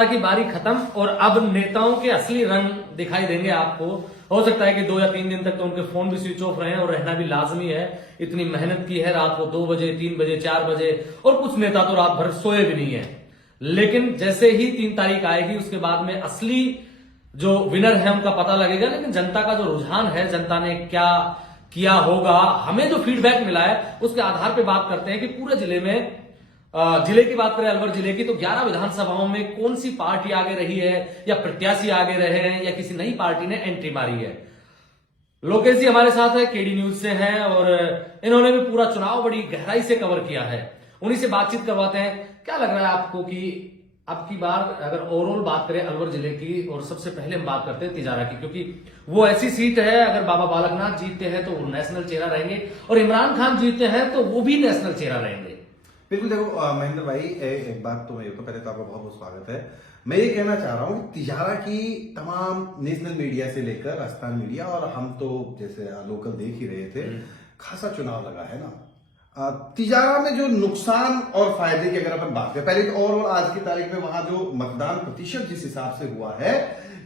की बारी खत्म और अब नेताओं के असली रंग दिखाई देंगे आपको। हो सकता है कि 2 या 3 दिन तक तो उनके फोन भी स्विच ऑफ रहे और रहना भी लाजमी है। इतनी मेहनत की है, रात को 2 बजे 3 बजे 4 बजे, और कुछ नेता तो रात भर सोए भी नहीं है। लेकिन जैसे ही 3 तारीख आएगी उसके बाद में असली जो विनर है उनका पता लगेगा। लेकिन जनता का जो रुझान है, जनता ने क्या किया होगा, हमें जो फीडबैक मिला है उसके आधार पर बात करते हैं कि पूरे जिले में, जिले की बात करें अलवर जिले की, तो 11 विधानसभाओं में कौन सी पार्टी आगे रही है या प्रत्याशी आगे रहे हैं या किसी नई पार्टी ने एंट्री मारी है। लोकेश जी हमारे साथ है, केडी न्यूज से हैं और इन्होंने भी पूरा चुनाव बड़ी गहराई से कवर किया है। उन्हीं से बातचीत करवाते हैं। क्या लग रहा है आपको कि अब की बार अगर ओवरऑल बात करें अलवर जिले की, और सबसे पहले हम बात करते हैं तिजारा की, क्योंकि वो ऐसी सीट है अगर बाबा बालकनाथ जीतते हैं तो वो नेशनल चेहरा रहेंगे और इमरान खान जीतते हैं तो वो भी नेशनल चेहरा रहेंगे। बिल्कुल। देखो महेंद्र भाई, एक बात तो मैं, तो पहले तो आपका बहुत बहुत स्वागत है। मैं ये कहना चाह रहा हूँ कि तिजारा की तमाम नेशनल मीडिया से लेकर राजस्थान मीडिया, और हम तो जैसे लोकल देख ही रहे थे, खासा चुनाव लगा है ना। तिजारा में जो नुकसान और फायदे की अगर अपन बात करें, पहले तो और आज की तारीख में वहां जो मतदान प्रतिशत जिस हिसाब से हुआ है,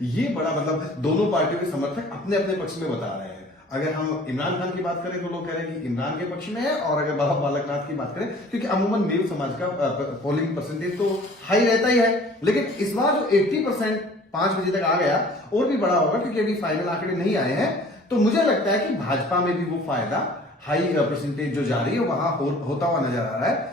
ये बड़ा मतलब दोनों पार्टियों के समर्थक अपने अपने पक्ष में बता रहे हैं। अगर हम इमरान खान की बात करें तो लोग कह रहे हैं कि इमरान के पक्ष में है, और अगर बाबा बालकनाथ की बात करें, क्योंकि अमूमन मेरू समाज का पोलिंग परसेंटेज तो हाई रहता ही है, लेकिन इस बार जो 80% 5 बजे तक आ गया और भी बड़ा होगा, क्योंकि अभी फाइनल आंकड़े नहीं आए हैं। तो मुझे लगता है कि भाजपा में भी वो फायदा, हाई परसेंटेज जो जा रही है वहां होता हुआ नजर आ रहा है।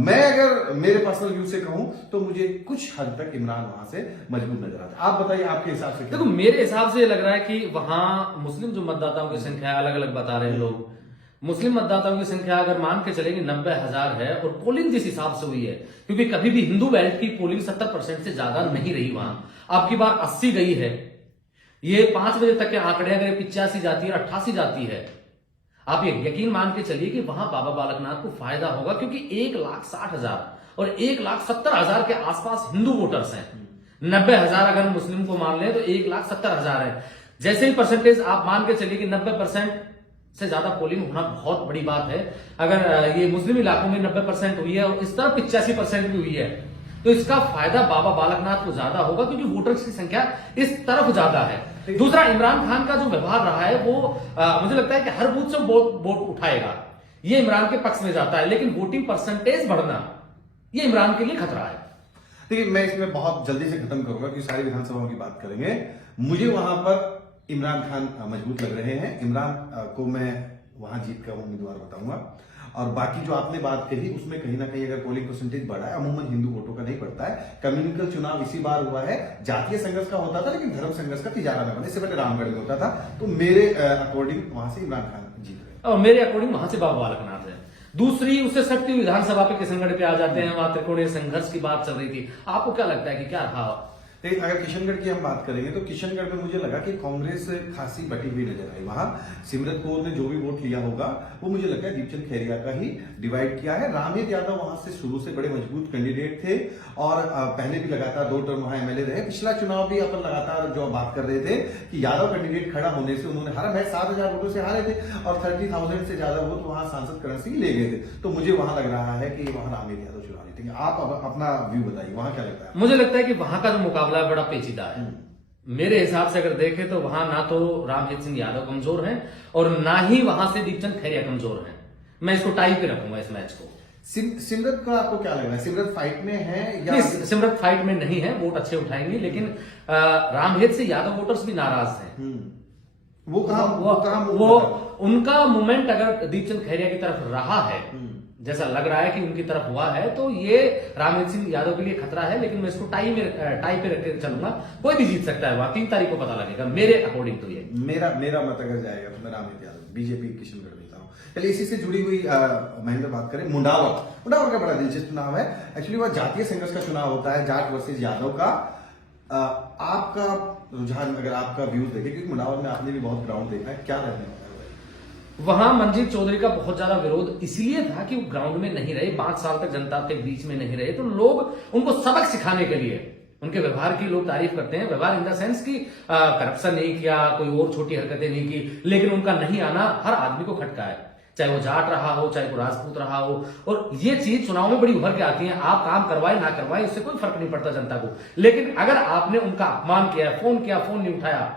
मैं अगर मेरे पर्सनल व्यू से कहूं तो मुझे कुछ हद तक इमरान वहां से मजबूत नजर आता है। आप बताइए आपके हिसाब से। देखो मेरे हिसाब से लग रहा है कि वहां मुस्लिम जो मतदाताओं की संख्या अलग अलग बता रहे हैं लोग, मुस्लिम मतदाताओं की संख्या अगर मान के चलेंगे 90,000 है, और पोलिंग जिस हिसाब से हुई है, क्योंकि कभी भी हिंदू बेल्ट की पोलिंग 70% से ज्यादा नहीं रही वहां, आपकी बार 80 गई है। ये 5 बजे तक के आंकड़े अगर 85 जाती है 88 जाती है, आप ये यकीन मान के चलिए कि वहां बाबा बालकनाथ को फायदा होगा, क्योंकि 1,60,000 और 1,70,000 के आसपास हिंदू वोटर्स हैं। 90,000 अगर मुस्लिम को मान लें तो 1,70,000 है। जैसे ही परसेंटेज आप मान के चलिए कि 90% से ज्यादा पोलिंग होना बहुत बड़ी बात है। अगर ये मुस्लिम इलाकों में 90% हुई है और इस तरफ 85% भी हुई है, तो इसका फायदा बाबा बालकनाथ को ज्यादा होगा, क्योंकि वोटर्स की संख्या इस तरफ ज्यादा है। दूसरा, इमरान खान का जो व्यवहार रहा है वो मुझे लगता है कि हर बूथ से वोट उठाएगा, ये इमरान के पक्ष में जाता है, लेकिन वोटिंग परसेंटेज बढ़ना ये इमरान के लिए खतरा है। देखिए, मैं इसमें बहुत जल्दी से खत्म करूंगा क्योंकि सारी विधानसभाओं की बात करेंगे। मुझे वहां पर इमरान खान मजबूत लग रहे हैं। इमरान को मैं वहां जीत का उम्मीदवार बताऊंगा। और बाकी जो आपने बात कही उसमें कहीं ना कहीं अगर पोलिंग परसेंटेज बढ़ा है, अमूमन हिंदू वोटों का नहीं बढ़ता है। कम्युनिकल चुनाव इसी बार हुआ है, जातीय संघर्ष का होता था, लेकिन धर्म संघर्ष का तिजारा में बना, इससे पहले रामगढ़ में होता था। तो मेरे अकॉर्डिंग वहां से इमरान खान जीत रहे, और मेरे अकॉर्डिंग वहां से बाबा बालकनाथ है। दूसरी, उससे सटती हुई विधानसभा पे किशनगढ़ पे आ जाते हैं, वहां त्रिकोणीय संघर्ष की बात चल रही थी। आपको क्या लगता है कि क्या रहा? लेकिन अगर किशनगढ़ की हम बात करेंगे तो किशनगढ़ में मुझे लगा कि कांग्रेस खासी बटी हुई नजर आई। वहां सिमरत कौर ने जो भी वोट लिया होगा वो मुझे लगता है दीपचंद खैरिया का ही डिवाइड किया है। रामहित यादव वहां से शुरू से बड़े मजबूत कैंडिडेट थे और पहले भी लगातार 2 टर्म वहां एमएलए रहे। पिछला चुनाव भी अपन लगातार जो बात कर रहे थे कि यादव कैंडिडेट खड़ा होने से उन्होंने हर मैच 7,000 वोटों से हारे थे और 30,000 से ज्यादा वोट वहां सांसद करण सिंह ले गए थे। तो मुझे वहां लग रहा है कि वहां रामहित यादव चुनाव जीतेंगे। आप अपना व्यू बताइए, वहां क्या लगता है? मुझे लगता है कि वहां का जो मुकाबला है बड़ा पेचीदा है। मेरे हिसाब से अगर देखें तो वहां ना तो रामहित सिंह यादव कमजोर हैं और ना ही वहां से दीपचंद खैरिया कमजोर हैं। मैं इसको टाई पे रखूंगा इस मैच को। सिमरत का आपको क्या लग रहा है? सिमरत फाइट में है या नहीं, सिमरत फाइट में नहीं है, वोट अच्छे उठाएंगे, लेकिन रामहित से यादव वोटर्स भी नाराज हैं। वो उनका मूवमेंट अगर दीपचंद खैरिया की तरफ रहा है, जैसा लग रहा है कि उनकी तरफ हुआ है, तो ये रामहित सिंह यादव के लिए खतरा है। लेकिन मैं इसको टाई पे रख के चलूंगा। कोई भी जीत सकता है वहां, 3 तारीख को पता लगेगा मेरे अकॉर्डिंग। तो ये मेरा मत अगर जाएगा तो मैं रामहित यादव बीजेपी किशनगढ़ देता हूँ। चलिए, इसी से जुड़ी हुई महेंद्र बात करें। मुंडावर का बड़ा दिलचस्प चुनाव है। एक्चुअली वह जातीय संघर्ष का चुनाव होता है, जाट वर्सेज यादव का। आपका रुझान, अगर आपका व्यूज देखें, क्योंकि मुंडावर में आपने भी बहुत ग्राउंड देखा है, क्या रहने वाला है? वहां मनजीत चौधरी का बहुत ज्यादा विरोध इसलिए था कि वो ग्राउंड में नहीं रहे, 5 साल तक जनता के बीच में नहीं रहे, तो लोग उनको सबक सिखाने के लिए उनके व्यवहार की लोग तारीफ करते हैं। व्यवहार इन द सेंस की करप्शन नहीं किया, कोई और छोटी हरकतें नहीं की, लेकिन उनका नहीं आना हर आदमी को खटका है। चाहे वो जाट रहा हो, चाहे वो राजपूत रहा हो। और ये चीज चुनाव में बड़ी उभर के आती है। आप काम करवाए ना करवाए, उससे कोई फर्क नहीं पड़ता जनता को, लेकिन अगर आपने उनका अपमान किया, फोन नहीं उठाया,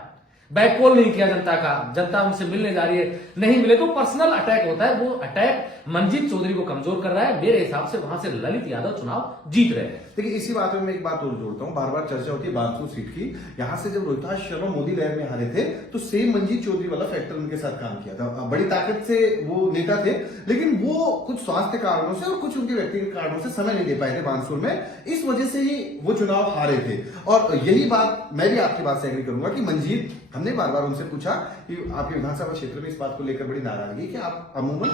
बैक कॉल नहीं किया जनता का, जनता उनसे मिलने जा रही है, नहीं मिले, तो पर्सनल अटैक होता है। वो अटैक मनजीत चौधरी को कमजोर कर रहा है। मेरे हिसाब से वहां से ललित यादव चुनाव जीत रहे हैं। देखिए, इसी बात में मैं एक बात और जोड़ता हूँ। बार बार चर्चा होती है बानसूर सीट की। यहाँ से जब रोहिताश शर्मा मोदी लहर में हारे थे तो सेम मंजीत चौधरी वाला फैक्टर उनके साथ काम किया था। बड़ी ताकत से वो नेता थे, लेकिन वो कुछ स्वास्थ्य कारणों से और कुछ उनके व्यक्तिगत कारणों से समय नहीं दे पाए थे बानसूर में। इस वजह से ही वो चुनाव हारे थे। और यही बात मैं भी आपकी बात से एग्री करूंगा कि मंजीत, हमने बार बार उनसे पूछा कि आपके विधानसभा क्षेत्र में इस बात को लेकर बड़ी नाराजगी कि आप अमूमन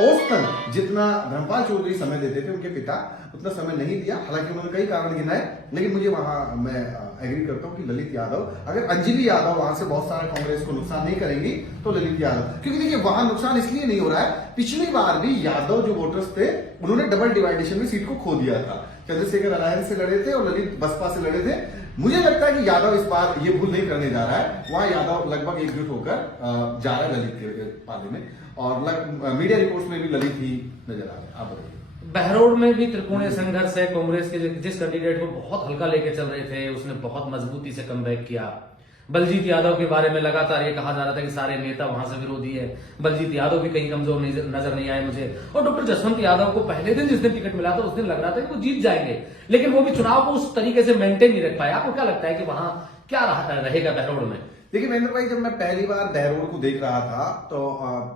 औसतन जितना धर्मपाल चौधरी समय देते थे उनके पिता, उतना समय नहीं दिया। हालांकि उन्होंने कई कारण गिनाए, लेकिन मुझे वहां मैं एग्री करता हूं कि ललित यादव, अगर अंजलि यादव वहां से बहुत सारा कांग्रेस को नुकसान नहीं करेंगी तो ललित यादव, क्योंकि देखिए वहां नुकसान इसलिए नहीं हो रहा है, पिछली बार भी यादव जो वोटर्स थे उन्होंने डबल डिवाइडेशन में सीट को खो दिया था। चंद्रशेखर अलायंस से लड़े थे और ललित बसपा से लड़े थे। मुझे लगता है कि यादव इस बार ये भूल नहीं करने जा रहा है। वहां यादव लगभग एकजुट होकर जा रहा है ललित के पाले में, और मीडिया रिपोर्ट्स में भी ललित ही नजर आ रहा है। आप बताइए। बहरोड में भी त्रिकोणीय संघर्ष है। कांग्रेस के जिस कैंडिडेट को बहुत हल्का लेके चल रहे थे, उसने बहुत मजबूती से कमबैक किया। बलजीत यादव के बारे में लगातार ये कहा जा रहा था कि सारे नेता वहां से विरोधी है। बलजीत यादव भी कहीं कमजोर नजर नहीं आए मुझे। और डॉक्टर जसवंत यादव को पहले दिन जिस दिन टिकट मिला था उस दिन लग रहा था कि वो जीत जाएंगे, लेकिन वो भी चुनाव को उस तरीके से मेंटेन नहीं रख पाए। आपको क्या लगता है कि वहां क्या रहेगा बहरोड में? देखिए महेंद्र भाई, जब मैं पहली बार बहरोड को देख रहा था तो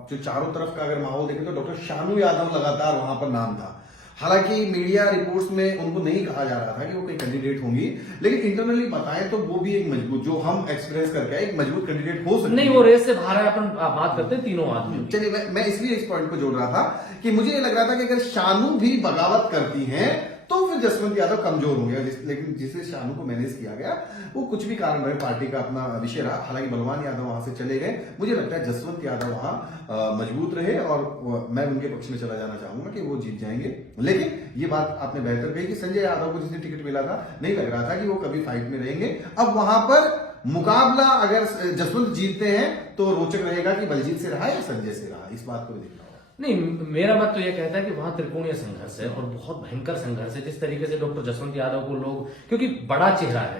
जो चारों तरफ का अगर माहौल देखें तो डॉक्टर शानू यादव लगातार वहां पर नाम था। हालांकि मीडिया रिपोर्ट्स में उनको नहीं कहा जा रहा था कि वो कोई कैंडिडेट होंगी, लेकिन इंटरनली बताएं तो वो भी एक मजबूत, जो हम एक्सपीरियंस करके आए, एक मजबूत कैंडिडेट हो सकती है। नहीं, वो रेस से बाहर है। अपन बात करते हैं तीनों आदमी। चलिए, मैं इसलिए इस पॉइंट को जोड़ रहा था कि मुझे ये लग रहा था कि अगर शानू भी बगावत करती हैं तो फिर जसवंत यादव कमजोर होंगे। लेकिन जिसे शानू को मैनेज किया गया, वो कुछ भी कारण रहे, पार्टी का अपना विषय रहा। हालांकि बलवान यादव वहां से चले गए। मुझे लगता है जसवंत यादव वहां मजबूत रहे और मैं उनके पक्ष में चला जाना चाहूंगा कि वो जीत जाएंगे। लेकिन ये बात आपने बेहतर कही कि संजय यादव को जिसने टिकट मिला था, नहीं लग रहा था कि वो कभी फाइट में रहेंगे। अब वहां पर मुकाबला अगर जसवंत जीतते हैं तो रोचक रहेगा कि बलजीत से रहा या संजय से रहा, इस बात को भी देखना होगा। नहीं, मेरा मत तो यह कहता है कि वहां त्रिकोणीय संघर्ष है और बहुत भयंकर संघर्ष है। जिस तरीके से डॉक्टर जसवंत यादव को लोग, क्योंकि बड़ा चेहरा है,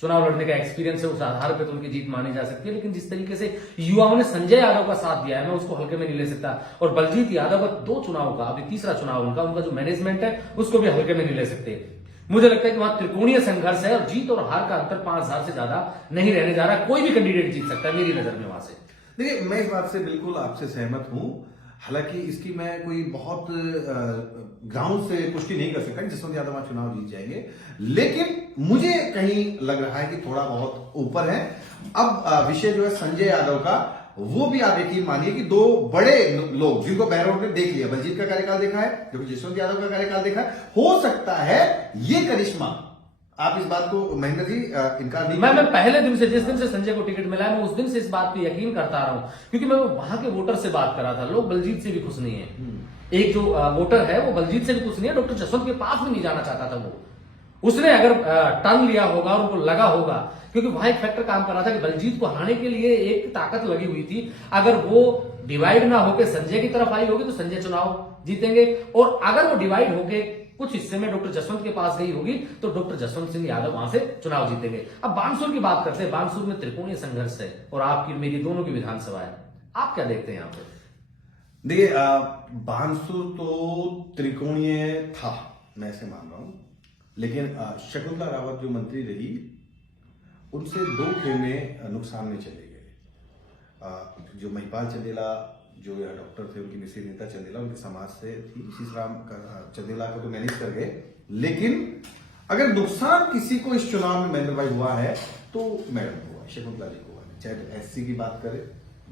चुनाव लड़ने का एक्सपीरियंस है, उस आधार पर तो उनकी जीत मानी जा सकती है। लेकिन जिस तरीके से युवाओं ने संजय यादव का साथ दिया है, मैं उसको हल्के में नहीं ले सकता। और बलजीत यादव का 2 चुनाव का, अभी तीसरा चुनाव उनका जो मैनेजमेंट है उसको भी हल्के में नहीं ले सकते। मुझे लगता है कि वहां त्रिकोणीय संघर्ष है और जीत और हार का अंतर 5000 से ज्यादा नहीं रहने जा रहा। कोई भी कैंडिडेट जीत सकता है मेरी नजर में वहां से। देखिए, मैं इस बात से बिल्कुल आपसे सहमत हूं। हालांकि इसकी मैं कोई बहुत ग्राउंड से पुष्टि नहीं कर सकता कि जसवंत यादव वहां चुनाव जीत जाएंगे, लेकिन मुझे कहीं लग रहा है कि थोड़ा बहुत ऊपर है। अब विषय जो है संजय यादव का, वो भी आप यकीन मानिए कि 2 बड़े लोग जिनको बहरोड ने देख लिया, बलजीत का कार्यकाल देखा है, क्योंकि जसवंत यादव का कार्यकाल देखा है, हो सकता है ये करिश्मा, आप इस बात को महेंद्र जी इनकार नहीं। मैं पहले दिन से, जिस दिन से संजय को टिकट मिला है, मैं उस दिन से इस बात पे यकीन करता रहा हूं, क्योंकि मैं वहां के वोटर से बात कर रहा था। लोग बलजीत से भी खुश नहीं है। एक जो वोटर है वो बलजीत से भी खुश नहीं है, डॉक्टर जसवंत के पास भी नहीं जाना चाहता था। वो उसने अगर टर्न लिया होगा, उनको लगा होगा, क्योंकि वहां एक फैक्टर काम कर रहा था कि बलजीत को हराने के लिए एक ताकत लगी हुई थी। अगर वो डिवाइड ना होकर संजय की तरफ आई होगी तो संजय चुनाव जीतेंगे, और अगर वो डिवाइड होकर कुछ हिस्से में डॉक्टर जसवंत के पास गई होगी तो डॉक्टर जसवंत सिंह यादव वहां से चुनाव जीतेंगे। अब बानसूर की बात करते हैं। बानसूर में त्रिकोणीय संघर्ष है और आपकी मेरी दोनों की विधानसभा है। आप क्या देखते हैं यहाँ पे? देखिए, बानसूर तो त्रिकोणीय था, मैं ऐसे मान रहा हूं, लेकिन शकुंतला रावत जो मंत्री रही, उनसे 2 खेमे नुकसान में चले गए। जो महिपाल चंदेला जो डॉक्टर थे, उनकी मिसेज नीता चंदेला उनके समाज से थी, शीशराम चंदेला को तो मैनेज कर गए। लेकिन अगर नुकसान किसी को इस चुनाव में महेंद्र भाई हुआ है तो मैडम को हुआ, शकुंतला जी को हुआ। चाहे तो एससी की बात करें,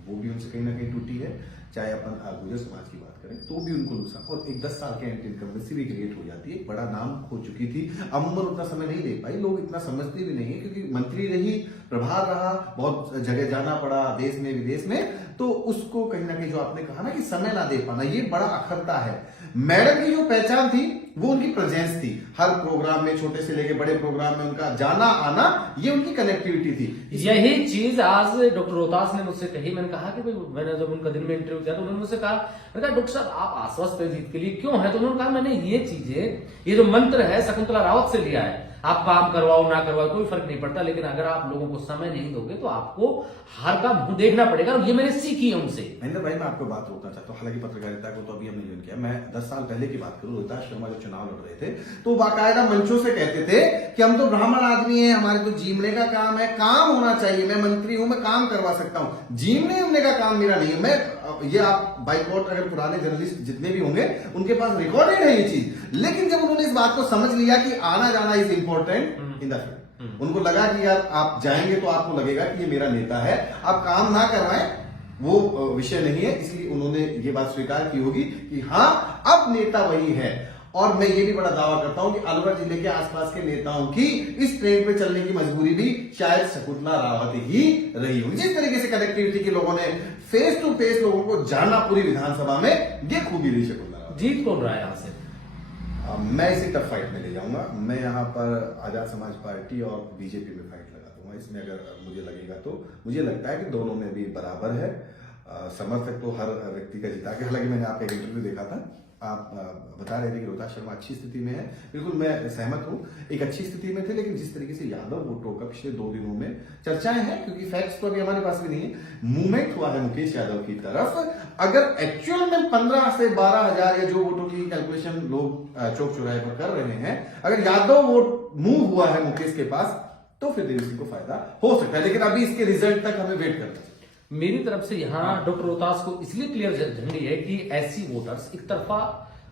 वो भी उनसे कहीं ना कहीं टूटी है, चाहे अपन गुर्जर समाज की बात करें तो भी उनको नुकसान, और एक 10 साल के एंटी इनकम्बेंसी भी क्रिएट हो जाती है। बड़ा नाम खो चुकी थी, अमूमन उतना समय नहीं दे पाई, लोग इतना समझते भी नहीं है, क्योंकि मंत्री रही, प्रभार रहा, बहुत जगह जाना पड़ा, देश में विदेश में, तो उसको कहीं ना कहीं जो आपने कहा ना कि समय ना दे पाना, ये बड़ा अखरता है। मैडम की जो पहचान थी वो उनकी प्रेजेंस थी। हर प्रोग्राम में, छोटे से लेके बड़े प्रोग्राम में उनका जाना आना, ये उनकी कनेक्टिविटी थी। यही चीज आज डॉक्टर रोहतास ने मुझसे कही। मैंने कहा कि भाई, मैंने जब उनका दिन में इंटरव्यू किया तो उन्होंने मुझसे कहा, मैंने कहा डॉक्टर साहब आप आश्वस्त है जीत के लिए, क्यों है? तो उन्होंने कहा मैंने ये चीजें, ये जो मंत्र है शकुंतला रावत से लिया है। आप काम करवाओ ना करवाओ कोई फर्क नहीं पड़ता, लेकिन अगर आप लोगों को समय नहीं दोगे तो आपको हार का मुंह देखना पड़ेगा। और ये मैंने सीखी है उनसे। महेंद्र भाई, मैं आपको बात रोकना चाहता हूँ। हालांकि पत्रकारिता को तो अभी हमने ज्वाइन किया, मैं 10 साल पहले की बात करूं, रोहितास शर्मा जब चुनाव लड़ रहे थे तो बाकायदा मंचों से कहते थे कि हम तो ब्राह्मण आदमी हैं, हमारे तो जीमने का काम है, काम होना चाहिए, मैं मंत्री हूं, मैं काम करवा सकता हूं, जीमने उमने का काम मेरा नहीं है। मैं ये आप बाइकआउट, अगर पुराने जर्नलिस्ट जितने भी होंगे उनके पास रिकॉर्डेड है ये चीज। लेकिन जब उन्होंने इस बात को समझ लिया कि आना जाना is important in the field, उनको लगा कि यार आप जाएंगे तो आपको लगेगा कि ये मेरा नेता है, आप काम ना करवाएं वो विषय नहीं है। इसलिए उन्होंने ये बात स्वीकार की होगी कि हाँ, अब नेता वही है। और मैं ये भी बड़ा दावा करता हूं कि अलवर जिले के आसपास के नेताओं की इस ट्रेन पे चलने की मजबूरी भी शायद शकुंतला रावत ही रही होगी। जिस तरीके से कनेक्टिविटी के लोगों ने फेस टू फेस लोगों को जाना पूरी विधानसभा में, ये खूबी रही शकुंतला रावत। जीत कौन रहा है यहाँ से? मैं इसे टफ फाइट में ले जाऊंगा। मैं यहाँ पर आजाद समाज पार्टी और बीजेपी में फाइट लगा दूंगा। इसमें अगर मुझे लगेगा तो मुझे लगता है कि दोनों में भी बराबर है। समर्थक तो हर व्यक्ति का जीता के। हालांकि मैंने आपका एक इंटरव्यू देखा था, आप बता रहे थे कि रोहतास शर्मा अच्छी स्थिति में है। बिल्कुल मैं सहमत हूं, एक अच्छी स्थिति में थे, लेकिन जिस तरीके से यादव वोटों का पिछले 2 दिनों में चर्चाएं हैं, क्योंकि फैक्ट्स तो अभी हमारे पास भी नहीं है, मूवमेंट हुआ है मुकेश यादव की तरफ। अगर एक्चुअल में 15 से 12 हजार या जो वोटों की कैलकुलेशन लोग चौक चौराहे पर कर रहे हैं, अगर यादव वोट मूव हुआ है मुकेश के पास, तो फिर देवी सिंह को फायदा हो सकता है। लेकिन अभी इसके रिजल्ट तक हमें वेट करना है। मेरी तरफ से यहाँ डॉक्टर रोहतास को इसलिए क्लियर झंडी है कि ऐसी वोटर्स एक तरफा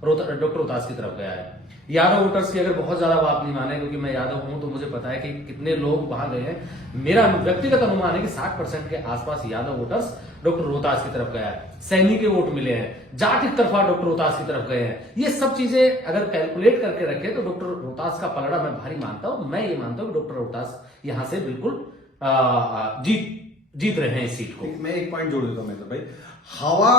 डॉक्टर रोहतास की तरफ गया है। यादव वोटर्स की अगर बहुत ज्यादा बात नहीं माने, क्योंकि मैं यादव हूं तो मुझे पता है कि कितने लोग वहां गए हैं। मेरा व्यक्तिगत अनुमान है कि 60% के आसपास यादव वोटर्स डॉक्टर रोहतास की तरफ गया है। सैनी के वोट मिले हैं, जाट एक तरफा डॉक्टर रोहतास की तरफ गए हैं। ये सब चीजें अगर कैलकुलेट करके रखे तो डॉक्टर रोहतास का पलड़ा मैं भारी मानता हूं। मैं ये मानता हूं कि डॉक्टर रोहतास यहां से बिल्कुल जीत रहे हैं इस सीट को। मैं एक पॉइंट जोड़ देता हूं महेंद्र भाई, हवा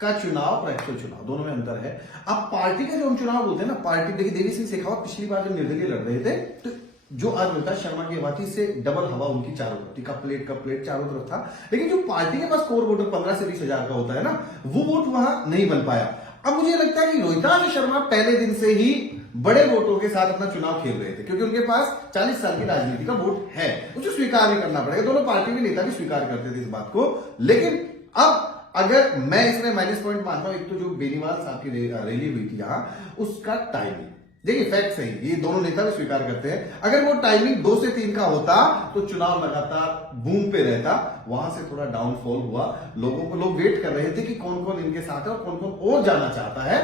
का चुनाव और एक्चुअल चुनाव दोनों में अंतर है। अब पार्टी का जो हम चुनाव बोलते हैं ना, पार्टी देखिए देवी सिंह शेखावत पिछली बार जब निर्दलीय लड़ रहे थे तो जो आज रोहितास शर्मा की आबादी से डबल हवा उनकी चारों तरफ थी, कप प्लेट चारों तरफ था। लेकिन जो पार्टी के पास कोर वोटर 15 से 20 हजार का होता है ना, वो वोट वहां नहीं बन पाया। अब मुझे लगता है कि रोहितास शर्मा पहले दिन से ही बड़े वोटों के साथ अपना चुनाव खेल रहे थे, क्योंकि उनके पास 40 साल की राजनीति का वोट है, उसे स्वीकार भी करना पड़ेगा। दोनों पार्टी के नेता भी स्वीकार करते थे इस बात को। लेकिन अब अगर मैं इसमें माइनस पॉइंट मानता हूं, एक तो जो बेनीवाल साहब की रैली हुई थी यहां, उसका टाइमिंग देखिए, फैक्ट सही, ये दोनों नेता भी स्वीकार करते हैं। अगर वो टाइमिंग 2 से 3 का होता तो चुनाव लगातार बूम पे रहता। वहां से थोड़ा डाउनफॉल हुआ, लोग वेट कर रहे थे कि कौन कौन इनके साथ है और कौन कौन और जाना चाहता है।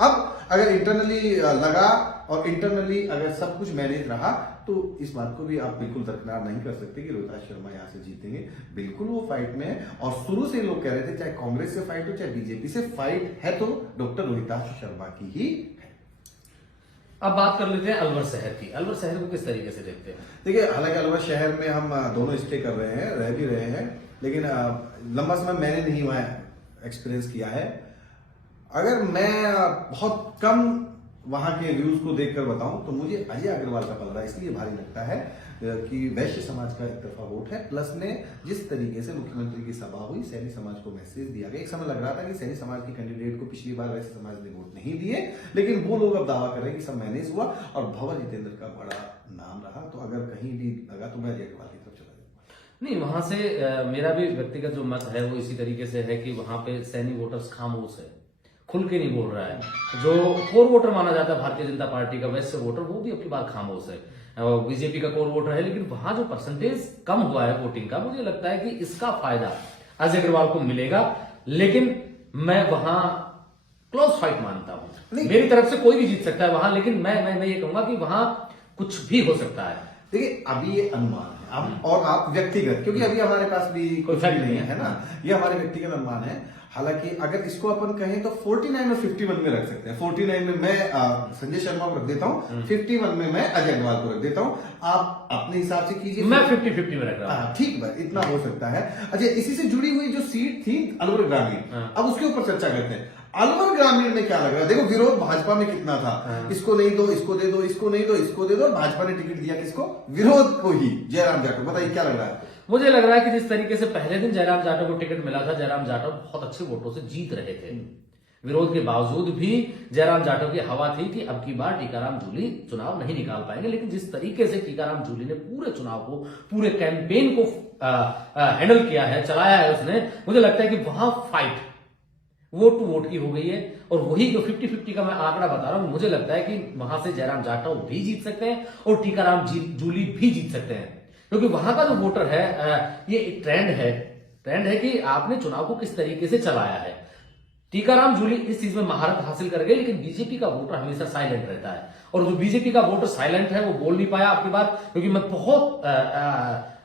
अब अगर इंटरनली लगा और इंटरनली अगर सब कुछ मैनेज रहा तो इस बात को भी आप बिल्कुल दरकिनार नहीं कर सकते कि रोहितास शर्मा यहां से जीतेंगे। बिल्कुल वो फाइट में है, और शुरू से लोग कह रहे थे चाहे कांग्रेस से फाइट हो चाहे बीजेपी से फाइट है तो डॉक्टर रोहितास शर्मा की ही है। अब बात कर लेते हैं अलवर शहर की। अलवर शहर को किस तरीके से देखते हैं? देखिए, हालांकि अलवर शहर में हम दोनों स्टे कर रहे हैं, रह भी रहे हैं, लेकिन लंबा समय मैंने नहीं वहां एक्सपीरियंस किया है। अगर मैं बहुत कम वहां के व्यूज को देखकर बताऊं तो मुझे अजय अग्रवाल का पलड़ा इसलिए भारी लगता है कि वैश्य समाज का एक तरफा वोट है, प्लस में जिस तरीके से मुख्यमंत्री की सभा हुई, सैनी समाज को मैसेज दिया गया। एक समय लग रहा था कि सैनी समाज के कैंडिडेट को पिछली बार वैश्य समाज ने वोट नहीं दिए, लेकिन वो लोग अब दावा कर रहे हैं कि सब मैनेज हुआ और भवर जितेंद्र का बड़ा नाम रहा। तो अगर कहीं भी लगा तो मैं अजय अग्रवाल की तरफ चला जाऊंगा। नहीं, वहां से मेरा भी व्यक्तिगत जो मत है वो इसी तरीके से है कि वहां पे सैनी वोटर्स खामोश है, खुल के नहीं बोल रहा है। जो कोर वोटर माना जाता है भारतीय जनता पार्टी का वैश्य वोटर, वो भी अपनी बात खामोश है। बीजेपी का कोर वोटर है, लेकिन वहां जो परसेंटेज कम हुआ है वोटिंग का, मुझे लगता है कि इसका फायदा अजय अग्रवाल को मिलेगा। लेकिन मैं वहां क्लोज फाइट मानता हूं। मेरी तरफ से कोई भी जीत सकता है वहां, लेकिन मैं ये कहूंगा कि वहां कुछ भी हो सकता है। देखिए, अभी ये अनुमान है और आप व्यक्तिगत, क्योंकि अभी हमारे पास भी कोई फैक्ट नहीं है ना, ये हमारे व्यक्तिगत अनुमान है। हालांकि अगर इसको अपन कहें तो 49 और 51 में रख सकते हैं। 49 में मैं संजय शर्मा को रख देता हूं, 51 में मैं अजय अग्रवाल को रख देता हूं। आप अपने हिसाब से कीजिए। मैं 50-50 में रख रहा हूं। ठीक है, इतना हो सकता है। अच्छा, इसी से जुड़ी हुई जो सीट थी अलवर ग्रामीण, अब उसके ऊपर चर्चा करते हैं। अलवर ग्रामीण में क्या लग रहा है? देखो विरोध भाजपा में कितना था, इसको नहीं दो, इसको दे दो, इसको नहीं दो, इसको दे दो, भाजपा ने टिकट दिया किसको? विरोध को ही, जयराम जाटव। बताइए क्या लग रहा है? मुझे लग रहा है कि जिस तरीके से पहले दिन जयराम जाटव को टिकट मिला था, जयराम जाटव बहुत अच्छे वोटों से जीत रहे थे। विरोध के बावजूद भी जयराम जाटव की हवा थी कि अब की बार टीकाराम जूली चुनाव नहीं निकाल पाएंगे। लेकिन जिस तरीके से टीकाराम जूली ने पूरे चुनाव को, पूरे कैंपेन को हैंडल किया है, चलाया है उसने, मुझे लगता है कि वहां फाइट वोट टू वोट की हो गई है। और वही जो 50-50 का मैं आंकड़ा बता रहा हूं, मुझे लगता है कि वहां से जयराम जाटव भी जीत सकते हैं और टीकाराम जूली भी जीत सकते हैं। क्योंकि वहां का जो वोटर है, ये ट्रेंड है कि आपने चुनाव को किस तरीके से चलाया है। टीकाराम जूली इस चीज में महारत हासिल कर गए, लेकिन बीजेपी का वोटर हमेशा साइलेंट रहता है। और जो बीजेपी का वोटर साइलेंट है वो बोल नहीं पाया आपकी बात, क्योंकि मैं बहुत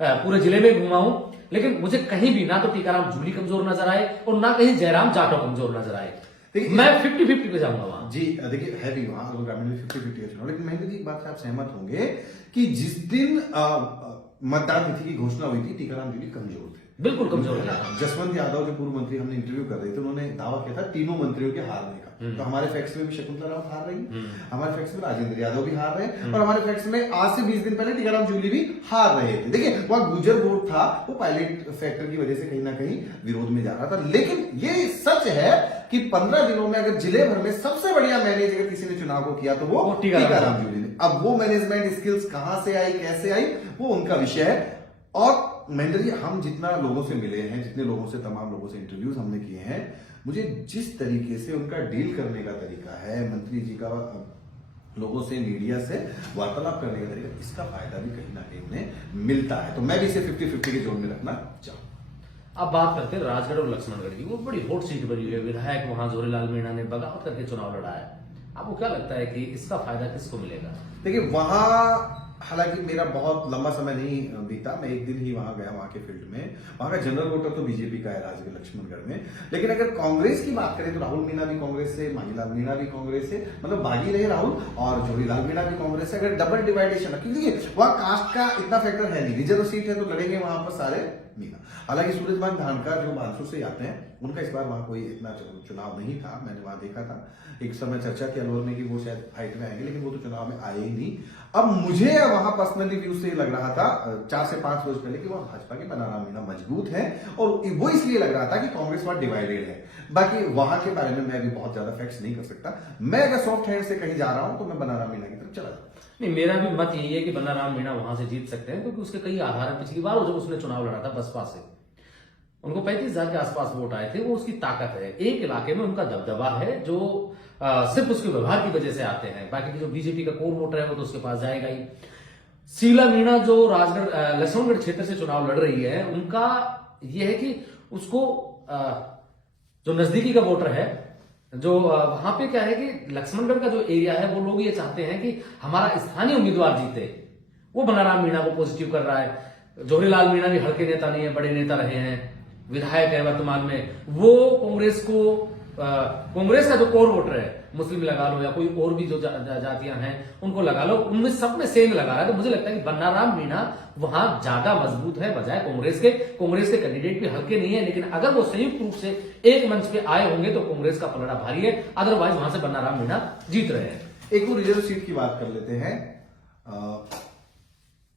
पूरे जिले में घूमा हूं, लेकिन मुझे कहीं भी ना तो टीकाराम जूली कमजोर नजर आए और ना कहीं जयराम जाटव कमजोर नजर आए। मैं 50-50 पे जाऊंगा वहां। जी देखिए, है भी वहां ग्रामीण में 50-50 का चुनाव। लेकिन महेंद्र जी, एक बात से आप सहमत होंगे कि जिस दिन मतदान तिथि की घोषणा हुई थी, टीकाराम जूली कमजोर थे, बिल्कुल कमजोर थे। जसवंत यादव जो पूर्व मंत्री, हमने इंटरव्यू कर रहे थे, उन्होंने दावा किया था तीनों मंत्रियों के हारने का। तो हमारे फैक्ट्स में भी शकुंतला रावत हार रही है, हमारे फैक्ट्स में राजेंद्र यादव भी हार रहे हैं, और हमारे फैक्ट्स में आज से 20 दिन पहले टीकाराम जूली भी हार रहे थे। देखिए, वहां गुर्जर वोट था, वो पायलट फैक्टर की वजह से कहीं ना कहीं विरोध में जा रहा था। लेकिन ये सच है कि 15 दिनों में अगर जिले भर में सबसे बढ़िया मैनेज अगर किसी ने चुनाव को किया तो वो टीकाराम जूली ने। अब वो मैनेजमेंट स्किल्स कहां से आई, कैसे आई, वो उनका विषय है। और महेंद्र जी, हम जितना लोगों से मिले हैं, जितने लोगों से, तमाम लोगों से इंटरव्यूज हमने किए हैं, मुझे जिस तरीके से उनका डील करने का तरीका है, मंत्री जी का लोगों से, मीडिया से वार्तालाप करने का तरीका, इसका फायदा भी कहीं ना कहीं उन्हें मिलता है। तो मैं भी इसे 50-50 के जोन में रखना चाहूँ। अब बात करते हैं राजगढ़ और लक्ष्मणगढ़ की। वो बड़ी हॉट सीट बनी हुई है। विधायक वहां जोरीलाल मीणा ने बगावत करके चुनाव लड़ा है। आपको क्या लगता है कि इसका फायदा किसको मिलेगा? देखिए, वहां हालांकि मेरा बहुत लंबा समय नहीं बीता, मैं एक दिन ही वहां गया, वहां के फील्ड में। वहां का जनरल वोटर तो बीजेपी का है राजगढ़ लक्ष्मणगढ़ में। लेकिन अगर कांग्रेस की बात करें तो राहुल मीणा भी कांग्रेस से, मांगीलाल मीणा भी कांग्रेस से, मतलब बागी रहे राहुल, और जोरीलाल मीणा भी कांग्रेस से। अगर डबल डिवाइडेशन, क्योंकि वहां कास्ट का इतना फैक्टर है नहीं, रिजर्व सीट है तो लड़ेंगे वहां पर सारे मीणा। हालांकि सूरजभान धानका जो बांसुर से आते हैं, उनका इस बार वहां कोई इतना चुनाव नहीं था। मैंने वहां देखा था, एक समय चर्चा की अलवर में कि वो शायद फाइट में आएंगे, लेकिन वो तो चुनाव में आए ही नहीं। अब मुझे वहां पर्सनली व्यू से लग रहा था 4 से 5 रोज पहले कि वहां भाजपा के बनाराम मीणा मजबूत है, और वो इसलिए लग रहा था कि कांग्रेस वहां डिवाइडेड है। बाकी वहां के बारे में मैं भी बहुत ज्यादा फैक्ट्स नहीं कर सकता। मैं अगर सॉफ्ट हैंड से कहीं जा रहा हूं तो मैं बनाराम मीणा की तरफ चला जाऊँ। नहीं, मेरा भी मत यही है कि बनाराम मीणा वहां से जीत सकते हैं, क्योंकि उसके कई आधार है। पिछली बार जब उसने चुनाव लड़ा था बसपा से, उनको 35,000 के आसपास वोट आए थे। वो उसकी ताकत है। एक इलाके में उनका दबदबा है जो सिर्फ उसके व्यवहार की वजह से आते हैं। बाकी की जो बीजेपी का कोर वोटर है वो तो उसके पास जाएगा ही। शीला मीणा जो राजगढ़ लक्ष्मणगढ़ क्षेत्र से चुनाव लड़ रही है, उनका यह है कि उसको जो नजदीकी का वोटर है, जो वहां पे क्या है कि लक्ष्मणगढ़ का जो एरिया है, वो लोग ये चाहते हैं कि हमारा स्थानीय उम्मीदवार जीते। वो बनाराम मीणा को पॉजिटिव कर रहा है। जोरीलाल मीणा भी हल्के नेता नहीं है, बड़े नेता रहे हैं, विधायक है वर्तमान में। वो कांग्रेस का जो कोर वोटर है, मुस्लिम लगा लो या कोई और भी जो जातियां हैं उनको लगा लो, उनमें सब में सेम लगा रहा है। तो मुझे लगता है कि बनाराम मीणा वहां ज्यादा मजबूत है बजाय कांग्रेस के। कांग्रेस के कैंडिडेट भी हल्के नहीं है, लेकिन अगर वो संयुक्त रूप से एक मंच पे आए होंगे तो कांग्रेस का पलड़ा भारी है। अदरवाइज वहां से बनाराम मीणा जीत रहे हैं। एक वो रिजर्व सीट की बात कर लेते हैं।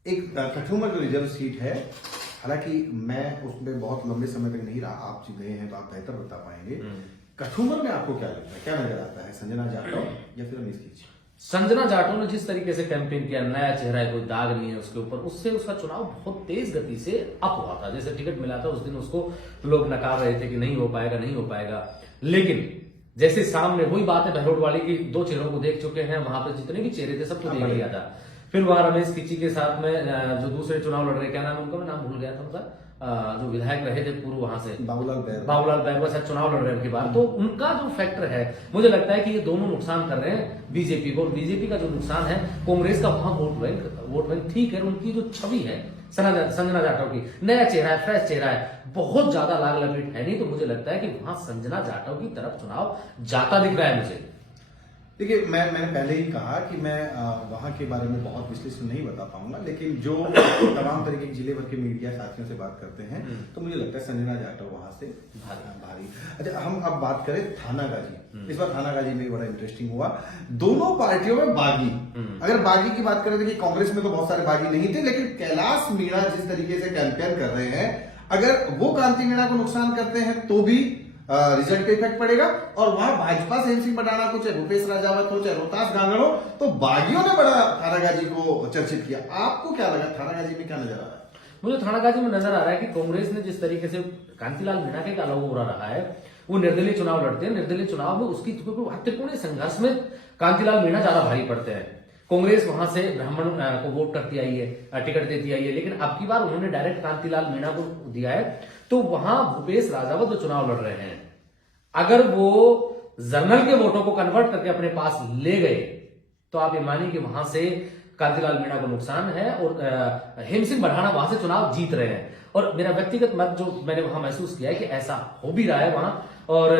एक कठुमर जो रिजर्व सीट है, हालांकि मैं उसमें बहुत लंबे समय तक नहीं रहा, आप गए हैं तो आप बेहतर बता पाएंगे। कठुमर में आपको क्या लगता है, क्या नजर आता है? संजना जाटव या फिर अमीश कीच? संजना जाटव ने जिस तरीके से कैंपेन किया, नया चेहरा है, कोई दाग नहीं है उसके ऊपर, उससे उसका चुनाव बहुत तेज गति से अप हुआ था। जैसे टिकट मिला था उस दिन उसको लोग नकार रहे थे कि नहीं हो पाएगा, नहीं हो पाएगा। लेकिन जैसे सामने वही बात है बहरोड वाली की, 2 चेहरों को देख चुके हैं, वहां पर जितने भी चेहरे थे सबको देख लिया था। फिर वहां रमेश किची के साथ में जो दूसरे चुनाव लड़ रहे, क्या नाम उनका, मैं नाम भूल गया था उनका, जो विधायक रहे थे पूर्व वहां से, बाबूलाल बैरवा शायद चुनाव लड़ रहे हैं उनकी बात। तो उनका जो फैक्टर है, मुझे लगता है कि ये दोनों नुकसान कर रहे हैं बीजेपी को। बीजेपी का जो नुकसान है, कांग्रेस का वहां वोट बैंक ठीक है, उनकी जो छवि है संजना जाटव की, नया चेहरा है, फ्रेश चेहरा है, बहुत ज्यादा लाग लपेट है नहीं। तो मुझे लगता है कि वहां संजना जाटव की तरफ चुनाव जाता दिख रहा है मुझे। देखिए मैंने पहले ही कहा कि मैं वहाँ के बारे में बहुत विश्लेषण नहीं बता पाऊंगा, लेकिन जो तमाम तरीके के जिले भर के मीडिया साथियों से बात करते हैं तो मुझे लगता है संजना जाटव वहां से भारी। अच्छा, हम अब बात करें थानागाजी। इस बार थानागाजी में बड़ा इंटरेस्टिंग हुआ, दोनों पार्टियों में बागी। अगर बागी की बात करें तो कांग्रेस में तो बहुत सारे बागी नहीं थे, लेकिन कैलाश मीणा जिस तरीके से कैंपेन कर रहे हैं, अगर वो कांति मीणा को नुकसान करते हैं तो भी रिजल्ट पे इफेक्ट पड़ेगा। और वहां भाजपा से हेमसिंह पठाना को, चाहे भूपेश राजावत हो, चाहे रोहतास गांगड़ हो, तो बागियों ने बड़ा थानागाजी को चर्चित किया। आपको क्या लगा, थानागाजी में क्या नजर आ रहा है? मुझे थानागाजी में नजर आ रहा है कि कांग्रेस ने जिस तरीके से कांतिलाल मीणा के अलग हो रहा है, वो निर्दलीय चुनाव लड़ते हैं, निर्दलीय चुनाव में उसकी त्रिकोणीय संघर्ष में कांतिलाल मीणा ज्यादा भारी पड़ते हैं। कांग्रेस वहां से ब्राह्मण को वोट करती आई है, टिकट देती आई है, लेकिन अब की बार उन्होंने डायरेक्ट कांतिलाल मीणा को दिया है। तो वहां भूपेश राजावत जो चुनाव लड़ रहे हैं, अगर वो जर्नल के वोटों को कन्वर्ट करके अपने पास ले गए तो आप ये मानिए कि वहां से कांतिलाल मीणा को नुकसान है और हेमसिंह बढ़ाना वहां से चुनाव जीत रहे हैं। और मेरा व्यक्तिगत मत जो मैंने वहां महसूस किया है कि ऐसा हो भी रहा है वहां, और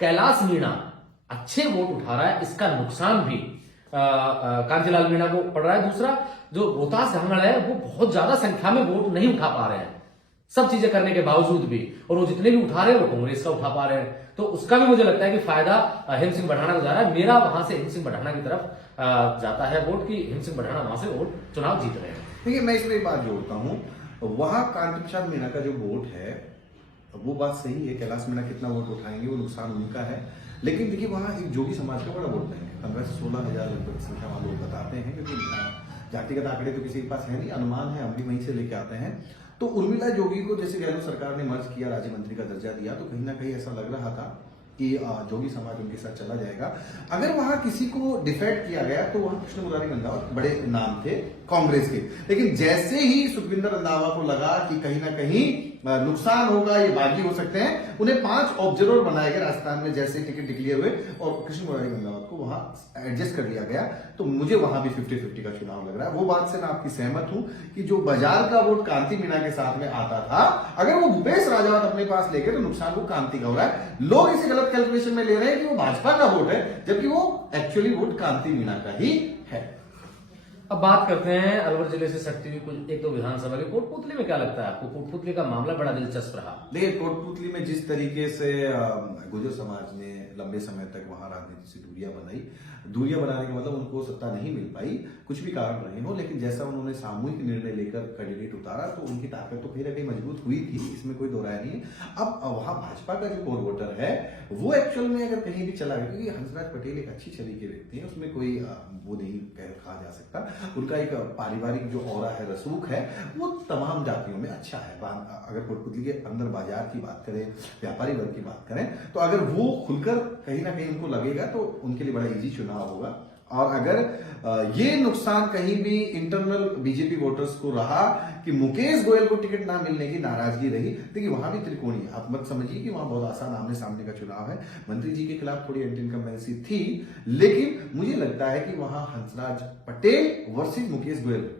कैलाश मीणा अच्छे वोट उठा रहा है, इसका नुकसान भी कांतिलाल मीणा को पड़ रहा है। दूसरा, जो रोहतास घांगड़ है वो बहुत ज्यादा संख्या में वोट नहीं उठा पा रहे हैं, सब चीजें करने के बावजूद भी, और वो जितने भी उठा रहे हैं वो कांग्रेस का उठा पा रहे हैं। तो उसका भी मुझे लगता है कि फायदा हेमसिंह बढ़ाना को जा रहा है। मेरा वहां से हेमसिंह बढ़ाना की तरफ जाता है वोट, की हेमसिंह बढ़ाना वहां से वोट चुनाव जीत रहे हैं। देखिए, मैं इसमें एक बात जोड़ता हूं, वहां कांति प्रसाद मीणा का जो वोट है वो बात सही है, कैलाश मीणा कितना वोट उठाएंगे वो नुकसान उनका है। लेकिन देखिए, वहां एक जोगी समाज का बड़ा वोट बैंक है, 15 से 16 हजार संख्या वहां लोग बताते हैं, क्योंकि जातिगत आंकड़े तो किसी के पास है नहीं, अनुमान है, हम भी वहीं से लेके आते हैं। तो उर्मिला जोगी को जैसे गहलोत सरकार ने मर्ज किया, राज्य मंत्री का दर्जा दिया, तो कहीं ना कहीं ऐसा लग रहा था कि जोगी समाज उनके साथ चला जाएगा। अगर वहां किसी को डिफेक्ट किया गया तो वहां कृष्ण मुरारी रंधावा बड़े नाम थे कांग्रेस के, लेकिन जैसे ही सुखविंदर रंधावा को लगा कि कहीं ना कहीं नुकसान होगा, ये बागी हो सकते हैं, उन्हें 5 ऑब्जर्वर बनाए गए राजस्थान में जैसे टिकट डिक्लेयर हुए, और कृष्ण मुरारी रंधावा को वहां एडजस्ट कर लिया गया। तो मुझे वहां भी 50-50 का चुनाव लग रहा है। वो बात से मैं आपकी सहमत हूं कि जो बाजार का वोट कांति मीणा के साथ में आता था, अगर वो भूपेश राजावत अपने पास ले गए तो नुकसान वो कांति का हो रहा है। लोग इसे गलत कैलकुलेशन में ले रहे हैं कि वो भाजपा का वोट है, जबकि वो एक्चुअली वोट कांति मीणा का ही है। अब बात करते हैं अलवर जिले से सटती हुई कुछ एक दो विधानसभा के। कोटपुतली में क्या लगता है आपको? कोटपुतली का मामला बड़ा दिलचस्प रहा। देखिए, कोटपुतली में जिस तरीके से गुर्जर समाज ने लंबे समय तक वहां राजनीति से दूरियां बनाने का मतलब उनको सत्ता नहीं मिल पाई, कुछ भी कारण रहे हो, लेकिन जैसा उन्होंने सामूहिक निर्णय लेकर कैंडिडेट उतारा तो उनकी ताकत तो कहीं ना कहीं मजबूत हुई थी, इसमें कोई दो राय नहीं है। अब वहां भाजपा का जो कोर वोटर है वो एक्चुअल में अगर कहीं भी चला गया, क्योंकि हंसराज पटेल एक अच्छी छवि के व्यक्ति है, उसमें कोई वो नहीं कहा जा सकता। उनका एक पारिवारिक जो ऑरा है, रसूख है, वो तमाम जातियों में अच्छा है। अगर कोटपुतली के अंदर बाजार की बात करें, व्यापारी वर्ग की बात करें, तो अगर वो खुलकर कहीं ना कहीं उनको लगेगा तो उनके लिए बड़ा इजी चुनाव होगा। और अगर ये नुकसान कहीं भी इंटरनल बीजेपी वोटर्स को रहा कि मुकेश गोयल को टिकट ना मिलने की नाराजगी रही, देखिए वहां भी त्रिकोणीय, आप मत समझिए कि वहां बहुत आसान आमने सामने का चुनाव है। मंत्री जी के खिलाफ थोड़ी एंटी इनकम्बेंसी थी, लेकिन मुझे लगता है कि वहां हंसराज पटेल वर्सेस मुकेश गोयल,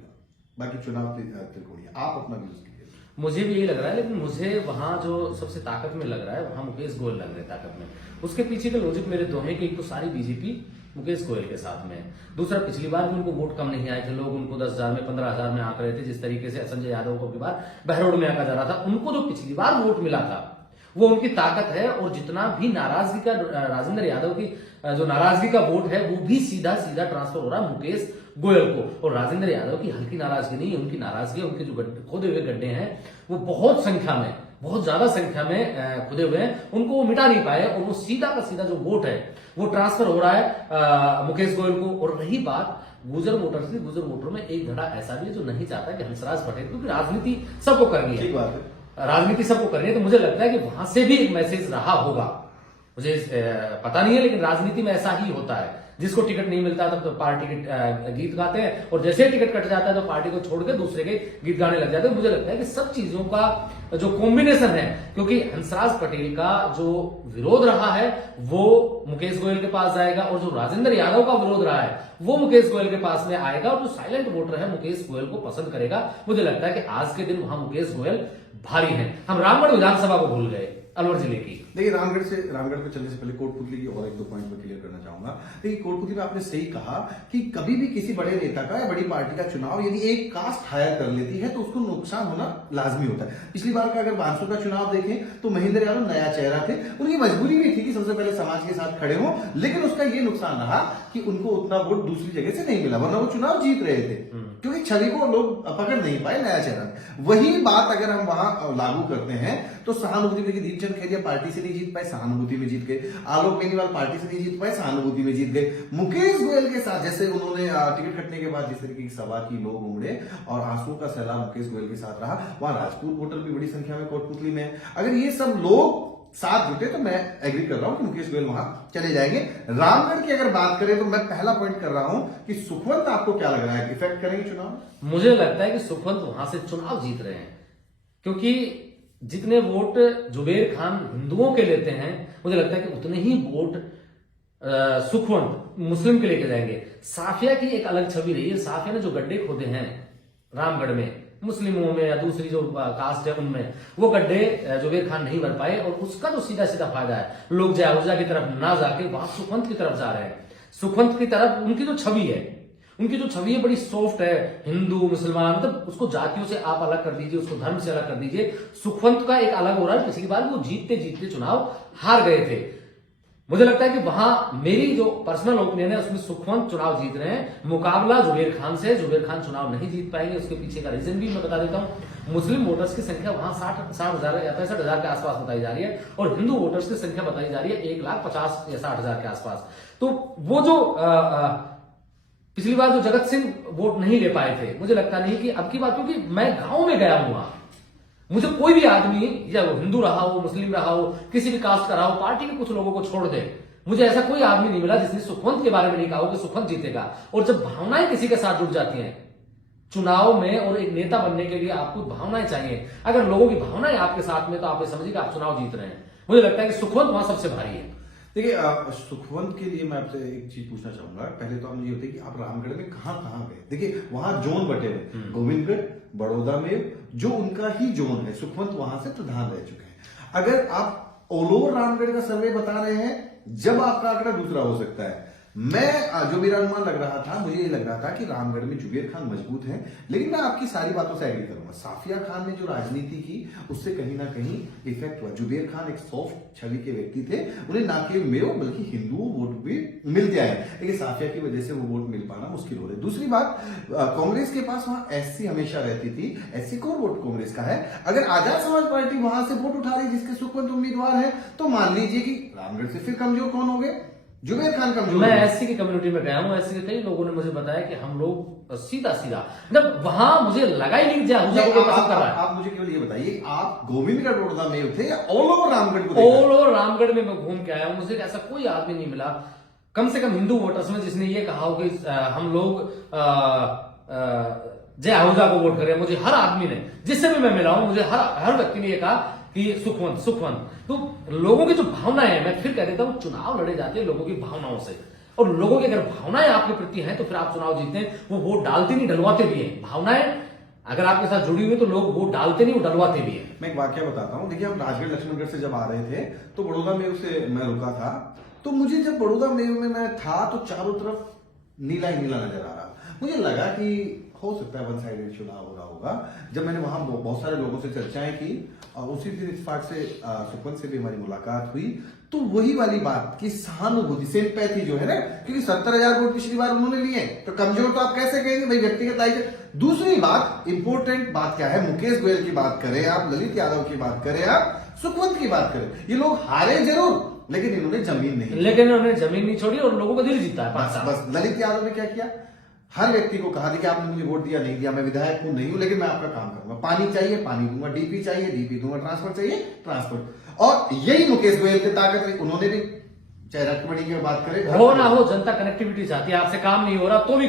बाकी चुनाव त्रिकोणीय। आप अपना व्यूज कीजिए। मुझे भी यही लग रहा है, लेकिन मुझे वहां जो सबसे ताकत में लग रहा है वहां मुकेश गोयल लग रहे हैं ताकत में। उसके पीछे का लॉजिक मेरे दो है कि एक तो सारी बीजेपी मुकेश गोयल के साथ में, दूसरा पिछली बार भी उनको वोट कम नहीं आए थे, लोग उनको 10,000 में 15,000 में आंक रहे थे, जिस तरीके से संजय यादव को की बार बहरोड में आंका जा रहा था। उनको जो पिछली बार वोट मिला था वो उनकी ताकत है, और जितना भी नाराजगी का राजेंद्र यादव की जो नाराजगी का वोट है वो भी सीधा सीधा ट्रांसफर हो रहा है मुकेश गोयल को। और राजेंद्र यादव की हल्की नाराजगी नहीं है, उनकी नाराजगी, उनके जो खोदे हुए गड्ढे हैं वो बहुत संख्या में, बहुत ज्यादा संख्या में खुदे हुए हैं, उनको वो मिटा नहीं पाए, और वो सीधा का सीधा जो वोट है वो ट्रांसफर हो रहा है मुकेश गोयल को। और रही बात गुजर वोटर की, गुजर वोटरों में एक धड़ा ऐसा भी है जो नहीं चाहता कि हंसराज पटेल, क्योंकि राजनीति सबको करनी है, ठीक बात है, राजनीति सबको करनी है, तो मुझे लगता है कि वहां से भी एक मैसेज रहा होगा, मुझे पता नहीं है, लेकिन राजनीति में ऐसा ही होता है, जिसको टिकट नहीं मिलता तब तो पार्टी के गीत गाते हैं, और जैसे ही टिकट कट जाता है तो पार्टी को छोड़ के दूसरे के गीत गाने लग जाते हैं। मुझे लगता है कि सब चीजों का जो कॉम्बिनेशन है, क्योंकि हंसराज पटेल का जो विरोध रहा है वो मुकेश गोयल के पास जाएगा, और जो राजेंद्र यादव का विरोध रहा है वो मुकेश गोयल के पास में आएगा, और जो साइलेंट वोटर है मुकेश गोयल को पसंद करेगा। मुझे लगता है कि आज के दिन वहां मुकेश गोयल भारी है। हम रामगढ़ विधानसभा को भूल गए, अलवर जिले की। देखिए रामगढ़ पे चलने से पहले कोटपुतली की और एक दो पॉइंट में क्लियर करना चाहूंगा। देखिए कोटपुतली में आपने सही कहा कि कभी भी किसी बड़े नेता का या बड़ी पार्टी का चुनाव यदि एक कास्ट हायर कर लेती है तो उसको नुकसान होना लाजमी होता है। पिछली बार का अगर बांसुर का चुनाव देखें तो महेंद्र यादव नया चेहरा थे, उनकी मजबूरी भी थी कि सबसे पहले समाज के साथ खड़े हों, लेकिन उसका ये नुकसान रहा कि उनको उतना वोट दूसरी जगह से नहीं मिला, वरना वो चुनाव जीत रहे थे क्योंकि छवि को लोग पकड़ नहीं पाए नया चेहरा। वही बात अगर हम वहां लागू करते हैं तो सहानुभूति में दीपचंद खेरिया पार्टी से नहीं जीत पाए, सहानुभूति में जीत गए। आलोक बेनीवाल पार्टी से नहीं जीत पाए, सहानुभूति में जीत गए। मुकेश गोयल के साथ जैसे उन्होंने टिकट कटने के बाद जिस तरीके की सभा की, लोग उमड़े और आंसुओं का सैलाब मुकेश गोयल के साथ रहा, वहां राजपूत वोटर भी बड़ी संख्या में कोटपुतली में है। अगर ये सब लोग साथ जुटे तो मैं एग्री कर रहा हूं कि मुकेश गोयल वहां चले जाएंगे। रामगढ़ की अगर बात करें तो मैं पहला पॉइंट कर रहा हूं कि सुखवंत आपको क्या लग रहा है, इफेक्ट करेंगे चुनाव? मुझे लगता है कि सुखवंत वहां से चुनाव जीत रहे हैं, क्योंकि जितने वोट जुबेर खान हिंदुओं के लेते हैं, मुझे लगता है कि उतने ही वोट सुखवंत मुस्लिम के लेके जाएंगे। साफिया की एक अलग छवि रही है। साफिया ने जो गड्ढे खोदे हैं रामगढ़ में, मुस्लिमों में या दूसरी जो कास्ट है उनमें, वो गड्ढे जुबेर खान नहीं भर पाए और उसका जो सीधा सीधा फायदा है, लोग जयाहुजा की तरफ ना जाके वहां सुखवंत की तरफ जा रहे हैं। सुखवंत की तरफ उनकी जो छवि है, उनकी जो छवि है बड़ी सॉफ्ट है, हिंदू मुसलमान, मतलब उसको जातियों से आप अलग कर दीजिए, उसको धर्म से अलग कर दीजिए। सुखवंत का एक अलग हो रहा है। पिछली बार वो जीतते जीतते चुनाव हार गए थे। मुझे लगता है कि वहां मेरी जो पर्सनल ओपिनियन है उसमें सुखवंत चुनाव जीत रहे हैं। मुकाबला जुबेर खान से, जुबेर खान चुनाव नहीं जीत पाएंगे। उसके पीछे का रीजन भी मैं बता देता हूं। मुस्लिम वोटर्स की संख्या वहां 60,000 या 65,000 के आसपास बताई जा रही है और हिंदू वोटर्स की संख्या बताई जा रही है 1,50,000 या 60,000 के आसपास। तो वो जो पिछली बार जो जगत सिंह वोट नहीं ले पाए थे, मुझे लगता नहीं कि अब की बात, क्योंकि मैं गांव में गया हूं, मुझे कोई भी आदमी, या वो हिंदू रहा हो, मुस्लिम रहा हो, किसी भी कास्ट का रहा हो, पार्टी के कुछ लोगों को छोड़ दे, मुझे ऐसा कोई आदमी नहीं मिला जिसने सुखवंत के बारे में नहीं कहा हो कि सुखवंत जीतेगा। और जब भावनाएं किसी के साथ जुड़ जाती हैं चुनाव में, और एक नेता बनने के लिए आपको भावनाएं चाहिए, अगर लोगों की भावनाएं आपके साथ में, तो आप ये समझिए कि आप चुनाव जीत रहे हैं। मुझे लगता है कि सुखवंत वहां सबसे भारी है। देखिए सुखवंत के लिए मैं आपसे एक चीज पूछना चाहूंगा। पहले तो हम ये होते कि आप रामगढ़ में कहां गए। देखिए वहां जोन बटे हुए, गोविंदगढ़, बड़ौदा में जो उनका ही जोन है, सुखवंत वहां से प्रधान रह चुके हैं। अगर आप ऑल ओवर रामगढ़ का सर्वे बता रहे हैं, जब आपका आंकड़ा दूसरा हो सकता है। मैं जो मेरा अनुमान लग रहा था, मुझे ये लग रहा था कि रामगढ़ में जुबेर खान मजबूत हैं, लेकिन मैं आपकी सारी बातों से एग्री करूंगा। साफिया खान ने जो राजनीति की उससे कहीं ना कहीं इफेक्ट हुआ। जुबेर खान एक सॉफ्ट छवि के व्यक्ति थे, उन्हें ना केवल मेयो बल्कि हिंदुओं वोट भी मिल गया है, लेकिन साफिया की वजह से वो वोट मिल पाना मुश्किल हो रहा है। दूसरी बात, कांग्रेस के पास वहां एससी हमेशा रहती थी, एससी कोर वोट कांग्रेस का है। अगर आजाद समाज पार्टी वहां से वोट उठा रही जिसके सुखवंत उम्मीदवार है, तो मान लीजिए कि रामगढ़ से फिर कमजोर कौन हो गए? जुबेर खान कमजोर। मैं एससी की कम्युनिटी में गया हूं, एससी के कई लोगों ने मुझे बताया कि हम लोग सीधा मतलब वहां मुझे लगा ही नहीं कि जयाहुजा को पसंद कर रहा है। आप मुझे केवल ये बताइए, आप गोविंदगढ़ बड़ौदा में थे या ऑल ओवर रामगढ़ को? ऑल ओवर रामगढ़ में मैं घूम के आया हूं, मुझे ऐसा कोई आदमी नहीं मिला कम से कम हिंदू वोटर्स में जिसने ये कहा हो कि हम लोग जयाहुजा को वोट करें। मुझे हर आदमी ने, जिससे भी मैं मिला हूं, मुझे हर व्यक्ति ने ये कहा कि सुखवंत। तो लोगों की जो भावनाएं है, मैं फिर कह देता हूं, चुनाव लड़े जाते हैं लोगों की भावनाओं से, और लोगों की अगर भावनाएं आपके प्रति हैं तो फिर आप चुनाव जीतते हैं। वो वोट डालते नहीं, डलवाते भी हैं। भावनाएं अगर आपके साथ जुड़ी हुई तो लोग वोट डालते नहीं, वो डलवाते भी हैं। मैं एक वाक्य बताता हूं। देखिए हम राजगढ़ लक्ष्मणगढ़ से जब आ रहे थे तो बड़ौदा मेव से मैं रुका था, तो मुझे जब बड़ौदा मेव में मैं था तो चारों तरफ नीला ही नीला नजर आ रहा। मुझे लगा कि हो सकता है वन साइडेड चुनाव हो रहा होगा। जब मैंने वहां बहुत सारे लोगों से चर्चाएं की और उसी दिन इत्तेफाक से सुखवंत से भी हमारी मुलाकात हुई, तो वही वाली बात की सहानुभूति, सिंपैथी जो है ना, क्योंकि 70,000 वोट पिछली बार उन्होंने लिए, तो कमजोर तो आप कैसे कहेंगे भाई, व्यक्तिगत लाइक। दूसरी बात, इंपॉर्टेंट बात क्या है, मुकेश गोयल की बात करें आप, ललित यादव की बात करें आप, सुखवंत की बात करें, ये लोग हारे जरूर लेकिन इन्होंने जमीन नहीं, लेकिन उन्होंने जमीन नहीं छोड़ी और लोगों का दिल जीता है। बस ललित यादव ने क्या किया, हर व्यक्ति को कहा कि आपने मुझे वोट दिया नहीं दिया, मैं विधायक हूं नहीं हूं, लेकिन मैं आपका काम करूंगा। पानी चाहिए पानी दूंगा, डीपी चाहिए डीपी दूंगा, ट्रांसफर चाहिए ट्रांसफर। और यही मुकेश गोयल की ताकत है। उन्होंने भी चाहे रकबड़ी की बात करें, हो ना हो, जनता कनेक्टिविटी चाहती है, आपसे काम नहीं हो रहा तो भी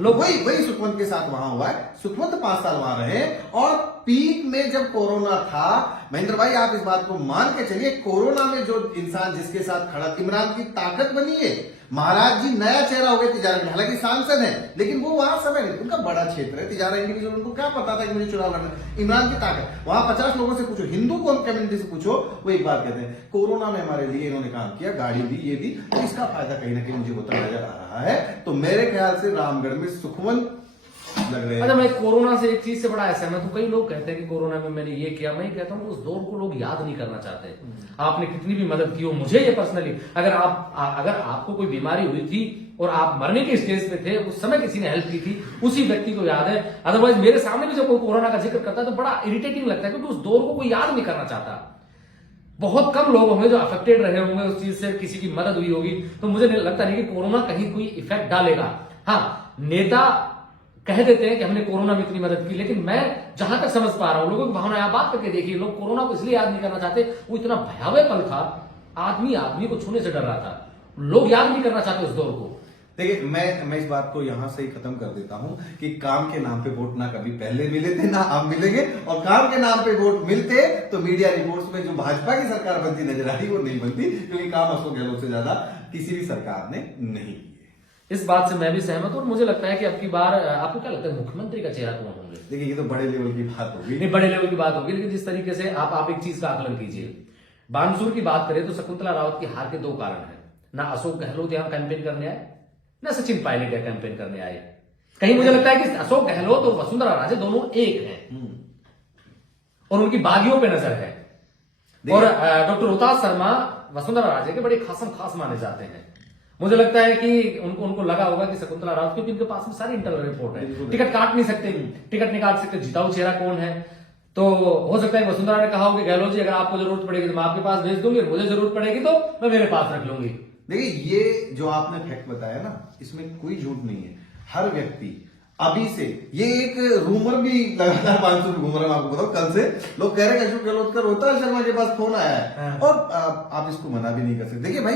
लोग वही सुखवंत के साथ वहां हुआ है। सुखवंत 5 साल वहां रहे और पीक में जब कोरोना था, महेंद्र भाई आप इस बात को मान के चलिए, कोरोना में जो इंसान जिसके साथ खड़ा, इमरान की ताकत बनी है, महाराज जी नया चेहरा हो गया तिजारा में, हालांकि सांसद है लेकिन वो वहां समय नहीं, उनका बड़ा क्षेत्र है तिजारा इंडिविजुअल, उनको क्या पता था कि मुझे चुनाव लड़ना है। इमरान की ताकत, वहां 50 लोगों से पूछो, हिंदू कम्युनिटी से पूछो, वो एक बात कहते हैं कोरोना में हमारे लिए इन्होंने काम किया, गाड़ी दी, ये दी, तो इसका फायदा कहीं ना कहीं मुझे होता नजर आ रहा है। तो मेरे ख्याल से रामगढ़ में सुखमन लग रहे हैं। अच्छा, मैं कोरोना से एक चीज से बड़ा असहमत हूं। कई लोग कहते हैं कि कोरोना में मैंने ये किया, मैं कहता हूं उस दौर को लोग याद नहीं करना चाहते। आपने कितनी भी मदद की हो, मुझे ये पर्सनली, अगर आपको कोई बीमारी हुई थी और आप मरने के स्टेज पे थे, उस समय किसी ने हेल्प की थी, उसी व्यक्ति को याद है। अदरवाइज मेरे सामने भी जब कोई कोरोना का जिक्र करता है तो बड़ा इरिटेटिंग लगता है, क्योंकि उस दौर को कोई याद नहीं करना चाहता। बहुत कम लोग होंगे जो अफेक्टेड रहे होंगे उस चीज से, किसी की मदद हुई होगी। तो मुझे लगता नहीं कि कोरोना कहीं कोई इफेक्ट डालेगा। हाँ, नेता कह देते हैं कि हमने कोरोना में इतनी मदद की, लेकिन मैं जहां तक समझ पा रहा हूं, लोगों की भावना, आप बात करके देखिए, लोग कोरोना को इसलिए याद नहीं करना चाहते, वो इतना भयावह पल था, आदमी को छूने से डर रहा था, लोग याद नहीं करना चाहते उस दौर को। देखिए, मैं इस बात को यहां से ही खत्म कर देता हूं कि काम के नाम पे वोट ना कभी पहले मिले थे ना अब मिलेंगे, और काम के नाम पे वोट मिलते तो मीडिया रिपोर्ट्स में जो भाजपा की सरकार बनती नजर आई वो नहीं बनती, क्योंकि काम अशोक गहलोत से ज्यादा किसी भी सरकार ने नहीं किए। इस बात से मैं भी सहमत हूं, और मुझे लगता है कि अब की बार, आपको क्या लगता है मुख्यमंत्री का चेहरा कौन होंगे? देखिए, ये तो बड़े लेवल की बात होगी। नहीं, बड़े लेवल की बात होगी, लेकिन जिस तरीके से आप एक चीज का आकलन कीजिए, बानसूर की बात करें तो शकुंतला रावत की हार के दो कारण है। ना अशोक गहलोत यहाँ कैंपेन करने आए, ना सचिन पायलट यहाँ कैंपेन करने आए। कहीं मुझे लगता है कि अशोक गहलोत और वसुंधरा राजे दोनों एक हैं, और उनकी बागियों पे नजर है। और डॉक्टर रोहतास शर्मा वसुंधरा राजे के बड़े खास माने जाते हैं। मुझे लगता है कि उनको लगा होगा कि शकुंतला रावत, क्योंकि उनके पास में सारी इंटरनल रिपोर्ट है, टिकट काट नहीं सकते, टिकट नहीं काट सकते, जिताऊ चेहरा कौन है। तो हो सकता है वसुंधरा ने कहा होगा गहलोत जी अगर आपको जरूरत पड़ेगी तो मैं आपके पास भेज दूंगी, मुझे जरूरत पड़ेगी तो मैं मेरे पास रख लूंगी। देखिए, ये जो आपने फैक्ट बताया ना, इसमें कोई झूठ नहीं है। हर व्यक्ति अभी से, ये एक रूमर भी लगातार 500 घूम रहा है, आपको बताओ, कल से लोग कह रहे हैं अशोक गहलोत का रोहतास शर्मा के पास फोन आया है, और आप इसको मना भी नहीं कर सकते। देखिए भाई,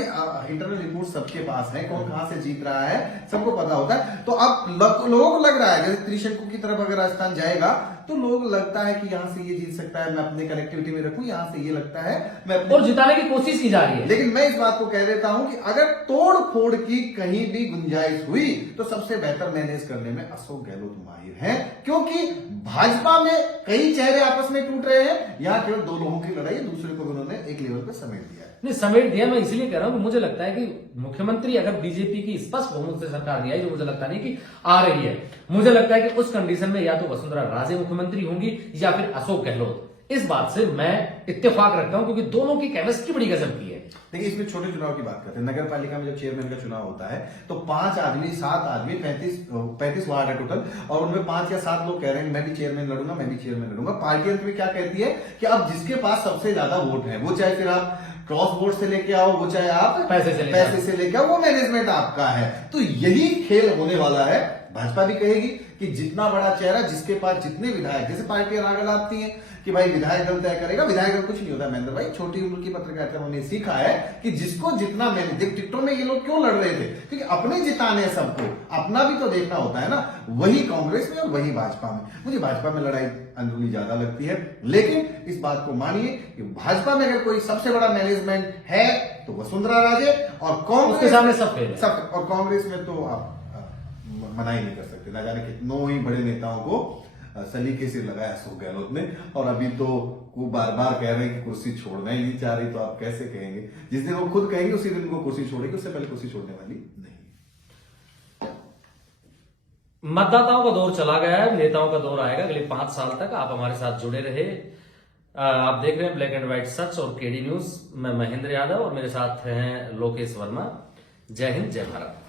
इंटरनल रिपोर्ट सबके पास है, कौन कहां से जीत रहा है सबको पता होता है। तो अब लोगों को लग रहा है जैसे त्रिशंकु की तरफ अगर राजस्थान जाएगा तो लोग लगता है कि यहां से ये जीत सकता है, मैं अपने कनेक्टिविटी में रखूं, यहां से ये लगता है मैं, और जिताने की कोशिश की जा रही है। लेकिन मैं इस बात को कह देता हूं कि अगर तोड़ फोड़ की कहीं भी गुंजाइश हुई तो सबसे बेहतर मैनेज करने में अशोक गहलोत माहिर हैं, क्योंकि भाजपा में कई चेहरे आपस में टूट रहे हैं, यहां केवल दो लोगों की लड़ाई है, दूसरे को उन्होंने एक लेवल पर समेट दिया है। नहीं, समेट दिया, मैं इसलिए कह रहा हूं कि मुझे लगता है कि मुख्यमंत्री अगर बीजेपी की स्पष्ट बहुमत से सरकार नहीं आई, जो मुझे लगता नहीं कि आ रही है, मुझे लगता है कि उस कंडीशन में या तो वसुंधरा राजे मुख्यमंत्री होंगी या फिर अशोक गहलोत। इस बात से मैं इत्तेफाक रखता हूं, क्योंकि दोनों की केमिस्ट्री बड़ी गजब की है। देखिए, इसमें छोटे चुनाव की बात करते हैं। नगर पालिका में जब चेयरमैन का चुनाव होता है तो 5 आदमी 7 आदमी 35 वार्ड है टोटल, और उनमें 5 या 7 लोग कह रहे हैं मैं भी चेयरमैन लड़ूंगा, मैं भी चेयरमैन लड़ूंगा। पार्टी अंत में क्या कहती है कि अब जिसके पास सबसे ज्यादा वोट है, वो चाहे फिर आप क्रॉस वोट से लेके आओ, वो चाहे आप पैसे से लेके आओ, वो मैनेजमेंट आपका है। तो यही खेल होने वाला है। भाजपा भी कहेगी कि जितना बड़ा चेहरा, जिसके पास जितने विधायक, जैसे पार्टियां आगे लाती हैं कि भाई विधायक दल तय करेगा, विधायक दल कुछ नहीं होता महेंद्र भाई। छोटी उम्र की पत्रकारिता उन्होंने सीखा है कि जिसको जितना मैंने देख, टिकटों में ये लोग क्यों लड़ रहे थे, क्योंकि अपने जिताने सबको, अपना भी तो देखना होता है ना। वही कांग्रेस में और वही भाजपा में, मुझे भाजपा में लड़ाई अंदरूनी ज्यादा लगती है, लेकिन इस बात को मानिए कि भाजपा में अगर कोई सबसे बड़ा मैनेजमेंट है तो वसुंधरा राजे, और कांग्रेस उसके सामने सब फेल है। सब, और कांग्रेस में तो आप मना ही नहीं कर सकते। ना जाने कितनों ही बड़े नेताओं को सलीके से लगाया अशोक गहलोत ने, और अभी तो वो बार बार कह रहे हैं कि कुर्सी छोड़ना ही नहीं चाह रही, तो आप कैसे कहेंगे? जिस दिन वो खुद कहेंगे उसी दिन वो कुर्सी छोड़ेगी, उससे पहले कुर्सी छोड़ने वाली नहीं। मतदाताओं का दौर चला गया है, नेताओं का दौर आएगा अगले 5 साल तक। आप हमारे साथ जुड़े रहे। आप देख रहे हैं ब्लैक एंड व्हाइट सच और केडी न्यूज। मैं महेंद्र यादव और मेरे साथ हैं लोकेश वर्मा। जय हिंद, जय भारत।